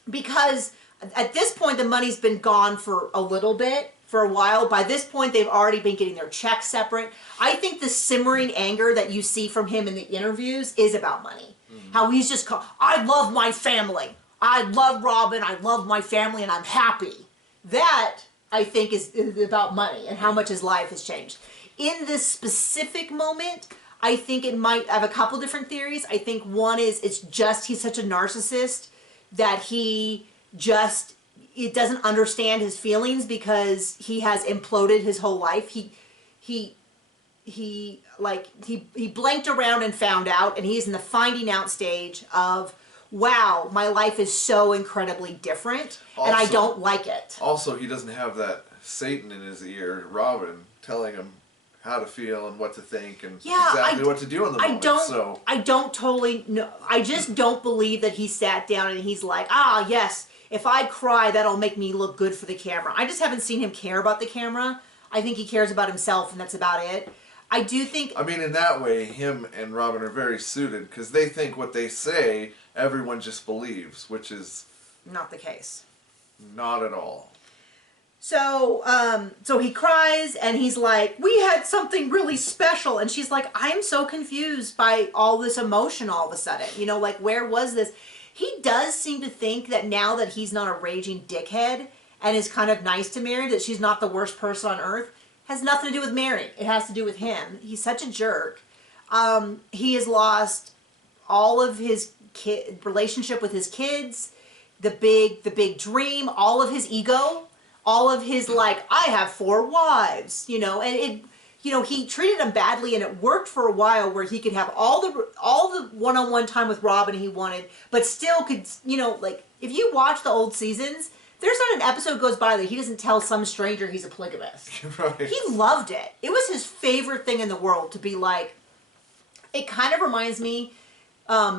because at this point the money's been gone for a little bit. For a while. By this point, they've already been getting their checks separate. I think the simmering anger that you see from him in the interviews is about money. Mm-hmm. How he's just, I love my family. I love Robin. I love my family, and I'm happy. That, I think, is about money and how much his life has changed. In this specific moment, I think it might have a couple different theories. I think one is it's just he's such a narcissist that he just... It doesn't understand his feelings because he has imploded his whole life. He blanked around and found out, and he's in the finding out stage of, wow, my life is so incredibly different, and I don't like it. Also, he doesn't have that Satan in his ear, Robin, telling him how to feel and what to think and exactly what to do in the moment. I don't totally know. I just don't believe that he sat down and he's like, ah, yes, if I cry, that'll make me look good for the camera. I just haven't seen him care about the camera. I think he cares about himself, and that's about it. I do think... I mean, in that way, him and Robin are very suited, because they think what they say, everyone just believes, which is... Not the case. Not at all. So, so he cries, and he's like, we had something really special. And she's like, I'm so confused by all this emotion all of a sudden. You know, like, where was this... He does seem to think that now that he's not a raging dickhead and is kind of nice to Mary, that she's not the worst person on earth, has nothing to do with Mary. It has to do with him. He's such a jerk. He has lost all of his relationship with his kids, the big dream, all of his ego. all of his like, I have 4 wives, you know, and it, you know, he treated them badly, and it worked for a while where he could have all the one-on-one time with Robin he wanted, but still could, you know, like if you watch the old seasons, there's not an episode goes by that he doesn't tell some stranger he's a polygamist. Right. He loved it. It was his favorite thing in the world to be like. It kind of reminds me.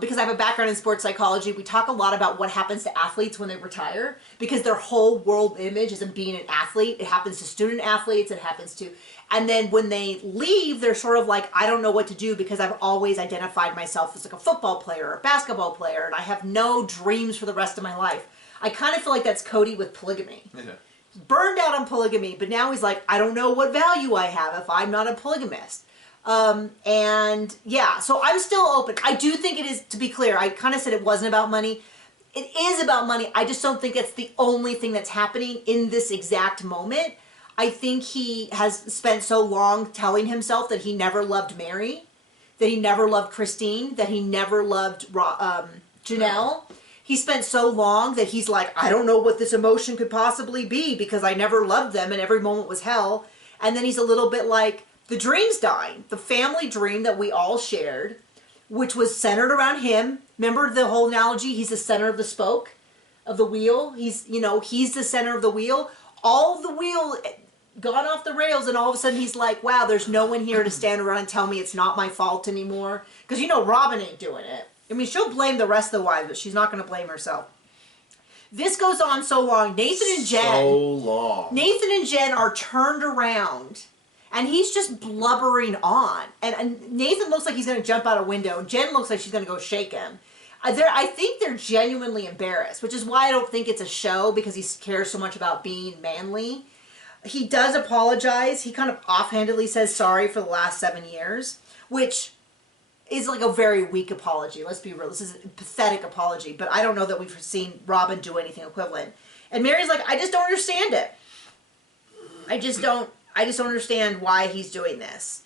Because I have a background in sports psychology, we talk a lot about what happens to athletes when they retire, because their whole world image is in being an athlete. It happens to student athletes, it happens to, and then when they leave, they're sort of like, I don't know what to do because I've always identified myself as like a football player or a basketball player, and I have no dreams for the rest of my life. I kind of feel like that's Cody with polygamy. Yeah. Burned out on polygamy, but now he's like, I don't know what value I have if I'm not a polygamist. And yeah, so I'm still open. I do think it is, to be clear, I kind of said it wasn't about money. It is about money. I just don't think it's the only thing that's happening in this exact moment. I think he has spent so long telling himself that he never loved Mary, that he never loved Christine, that he never loved Janelle. He spent so long that he's like, I don't know what this emotion could possibly be because I never loved them and every moment was hell. And then he's a little bit like, the dream's dying. The family dream that we all shared, which was centered around him. Remember the whole analogy? He's the center of the spoke of the wheel. He's, you know, he's the center of the wheel. All of the wheel gone off the rails, and all of a sudden he's like, wow, there's no one here to stand around and tell me it's not my fault anymore. Because, you know, Robin ain't doing it. I mean, she'll blame the rest of the wives, but she's not going to blame herself. This goes on so long. Nathan and Jen are turned around. And he's just blubbering on. And Nathan looks like he's going to jump out a window. Jen looks like she's going to go shake him. I think they're genuinely embarrassed, which is why I don't think it's a show, because he cares so much about being manly. He does apologize. He kind of offhandedly says sorry for the last 7 years, which is like a very weak apology. Let's be real. This is a pathetic apology, but I don't know that we've seen Robin do anything equivalent. And Mary's like, I just don't understand it. I just don't understand why he's doing this.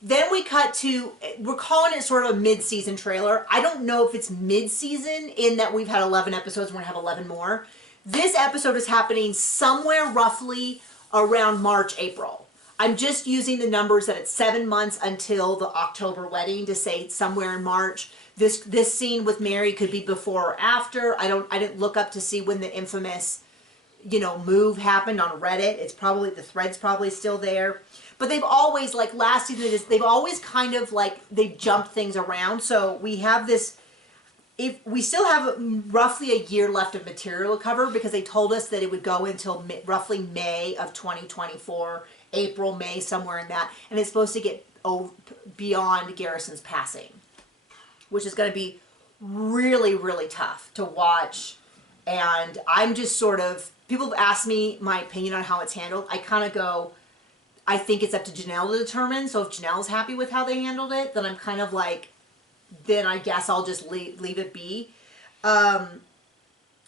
Then we cut to, we're calling it sort of a mid-season trailer. I don't know if it's mid-season in that we've had 11 episodes, we're going to have 11 more. This episode is happening somewhere roughly around March, April. I'm just using the numbers that it's 7 months until the October wedding to say somewhere in March. This scene with Mary could be before or after. I didn't look up to see when the infamous, you know, move happened on Reddit. It's probably, the thread's probably still there. But they've always, like last season, they've always kind of like, they've jumped things around. So we have this, if we still have roughly a year left of material to cover, because they told us that it would go until roughly May of 2024, April, May, somewhere in that. And it's supposed to get beyond Garrison's passing, which is going to be really, really tough to watch. And I'm just sort of, people have asked me my opinion on how it's handled. I kind of go, I think it's up to Janelle to determine. So if Janelle's happy with how they handled it, then I'm kind of like, then I guess I'll just leave it be.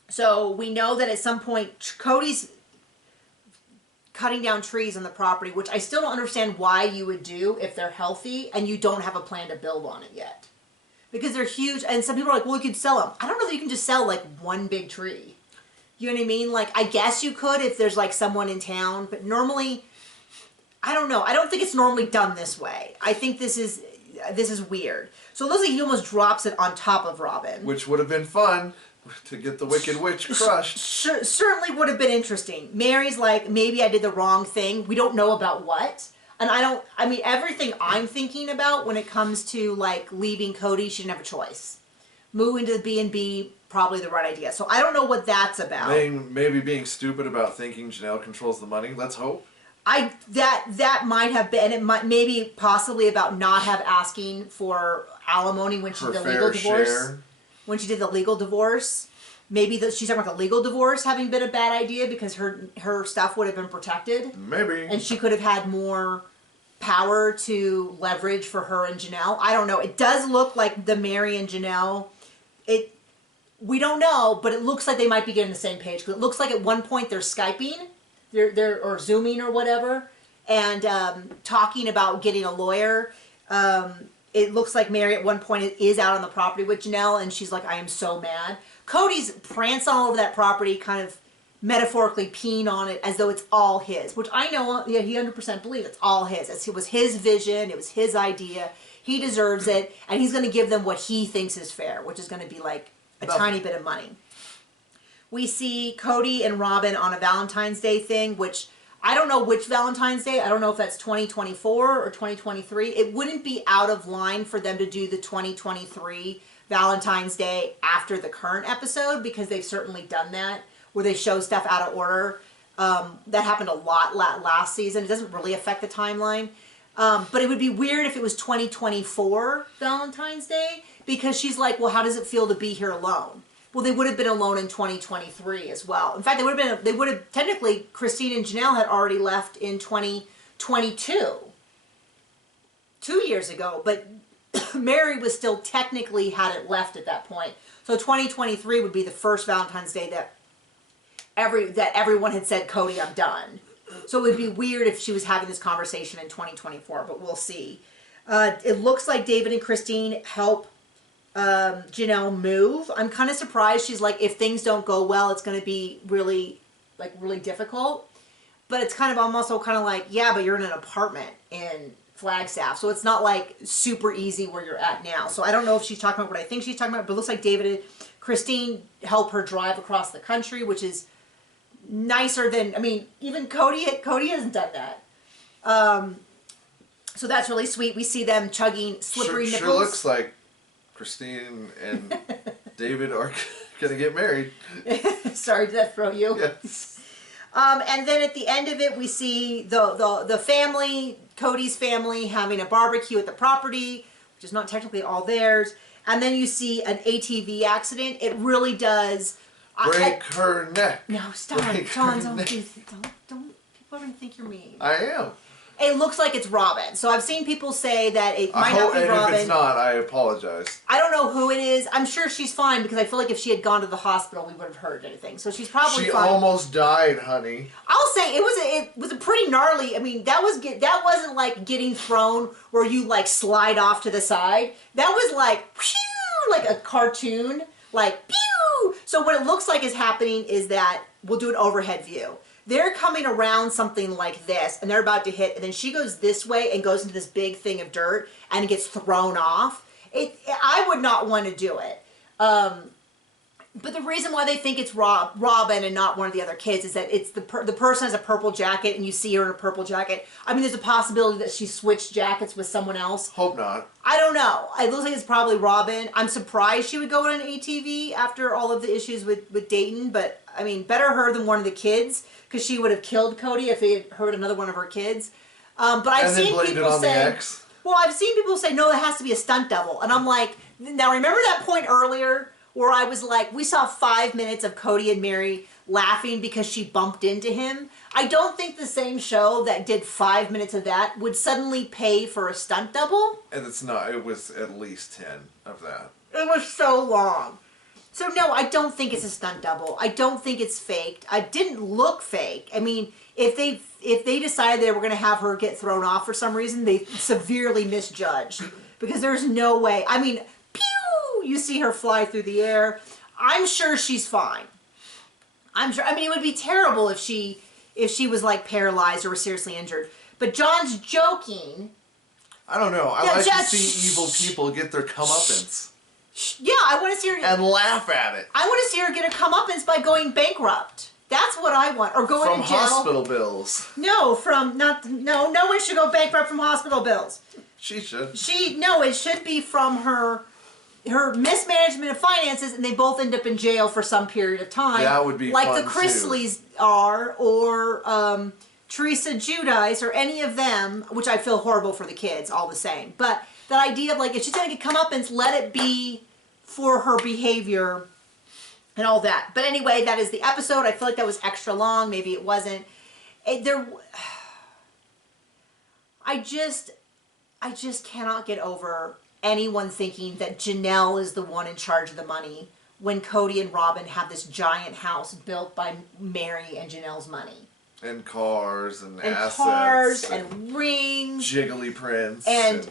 So we know that at some point, Cody's cutting down trees on the property, which I still don't understand why you would do if they're healthy and you don't have a plan to build on it yet. Because they're huge, and some people are like, well, you could sell them. I don't know that you can just sell like one big tree. You know what I mean? Like, I guess you could if there's like someone in town, but normally, I don't know. I don't think it's normally done this way. I think this is weird. So it looks like he almost drops it on top of Robin. Which would have been fun to get the Wicked Witch crushed. Certainly would have been interesting. Mary's like, maybe I did the wrong thing. We don't know about what. And I mean, everything I'm thinking about when it comes to like leaving Cody, she didn't have a choice. Moving to the B&B, probably the right idea. So I don't know what that's about. Maybe being stupid about thinking Janelle controls the money. Let's hope. That might have been, it might maybe possibly about not asking for alimony when she did the legal divorce. Share. When she did the legal divorce, maybe she's talking about the legal divorce having been a bad idea because her stuff would have been protected. Maybe. And she could have had more power to leverage for her and Janelle. I don't know. It does look like the Mary and Janelle. We don't know, but it looks like they might be getting the same page. Because it looks like at one point they're Skyping. They're or Zooming or whatever, and talking about getting a lawyer. It looks like Mary at one point is out on the property with Janelle, and she's like, I am so mad. Cody's prancing all over that property, kind of metaphorically peeing on it as though it's all his, which I know, yeah, he 100% believes it's all his. It was his vision, it was his idea, he deserves it, and he's going to give them what he thinks is fair, which is going to be like a tiny bit of money. We see Cody and Robin on a Valentine's Day thing, which I don't know which Valentine's Day. I don't know if that's 2024 or 2023. It wouldn't be out of line for them to do the 2023 Valentine's Day after the current episode, because they've certainly done that, where they show stuff out of order. That happened a lot last season. It doesn't really affect the timeline. But it would be weird if it was 2024 Valentine's Day, because she's like, well, how does it feel to be here alone? Well, they would have been alone in 2023 as well. In fact, they would have technically, Christine and Janelle had already left in 2022, 2 years ago, but Mary was still technically hadn't left at that point. So 2023 would be the first Valentine's Day that everyone had said, Cody, I'm done. So it would be weird if she was having this conversation in 2024, but we'll see. It looks like David and Christine help Janelle move. I'm kind of surprised. She's like, if things don't go well, it's going to be really difficult. But it's kind of almost kind of like, yeah, but you're in an apartment in Flagstaff, so it's not like super easy where you're at now. So I don't know if she's talking about what I think she's talking about, but it looks like David and Christine help her drive across the country, which is nicer than, I mean, even Cody hasn't done that. So that's really sweet. We see them chugging slippery nipples. Sure looks like Christine and David are going to get married. Sorry, did that throw you? Yes. And then at the end of it, we see the family, Cody's family, having a barbecue at the property, which is not technically all theirs. And then you see an ATV accident. It really does break her neck. No, stop, John. Don't. People are gonna think you're mean. I am. It looks like it's Robin. So I've seen people say that it might not be Robin. If it's not, I apologize. I don't know who it is. I'm sure she's fine, because I feel like if she had gone to the hospital, we would have heard anything. So she's probably fine. She almost died, honey. I'll say it was a pretty gnarly. I mean, that wasn't like getting thrown where you like slide off to the side. That was like pew, like a cartoon, like pew. So what it looks like is happening is that we'll do an overhead view. They're coming around something like this, and they're about to hit, and then she goes this way and goes into this big thing of dirt, and it gets thrown off. I would not want to do it. But the reason why they think it's Robin and not one of the other kids is that it's the person has a purple jacket, and you see her in a purple jacket. I mean, there's a possibility that she switched jackets with someone else. Hope not. I don't know. It looks like it's probably Robin. I'm surprised she would go on an ATV after all of the issues with Dayton, but I mean, better her than one of the kids, because she would have killed Cody if they had hurt another one of her kids. But I've seen people say, well, I've seen people say, no, it has to be a stunt double. And I'm like, now remember that point earlier where I was like, we saw 5 minutes of Cody and Mary laughing because she bumped into him? I don't think the same show that did 5 minutes of that would suddenly pay for a stunt double. And it's not. It was at least 10 of that. It was so long. So no, I don't think it's a stunt double. I don't think it's faked. It didn't look fake. I mean, if they decided they were going to have her get thrown off for some reason, they severely misjudged, because there's no way. I mean, pew! You see her fly through the air. I'm sure she's fine. I'm sure. I mean, it would be terrible if she was like paralyzed or was seriously injured. But John's joking. I don't know. I like to see evil people get their comeuppance. Yeah, I want to see her... And laugh at it. I want to see her get a comeuppance by going bankrupt. That's what I want. Or going to jail. From hospital bills. No, no one should go bankrupt from hospital bills. She should. No, it should be from her mismanagement of finances, and they both end up in jail for some period of time. That would be like fun the Chrisleys are, or Teresa Giudice, or any of them, which I feel horrible for the kids, all the same. But the idea of, like, if she's going to get comeuppance, let it be for her behavior and all that. But anyway, that is the episode. I feel like that was extra long. Maybe it wasn't. I just cannot get over anyone thinking that Janelle is the one in charge of the money when Cody and Robin have this giant house built by Mary and Janelle's money. And cars and assets. Cars and rings. Jiggly prints. And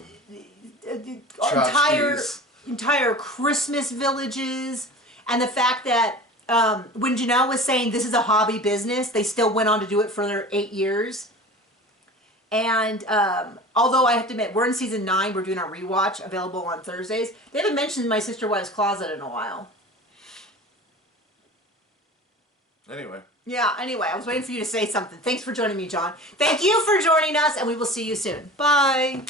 entire Christmas villages. And the fact that when Janelle was saying this is a hobby business, they still went on to do it for their 8 years. And although I have to admit, we're in season 9, we're doing our rewatch, available on Thursdays. They haven't mentioned My Sister Wives Closet in a while. Anyway. Yeah, anyway, I was waiting for you to say something. Thanks for joining me, John. Thank you for joining us, and we will see you soon. Bye.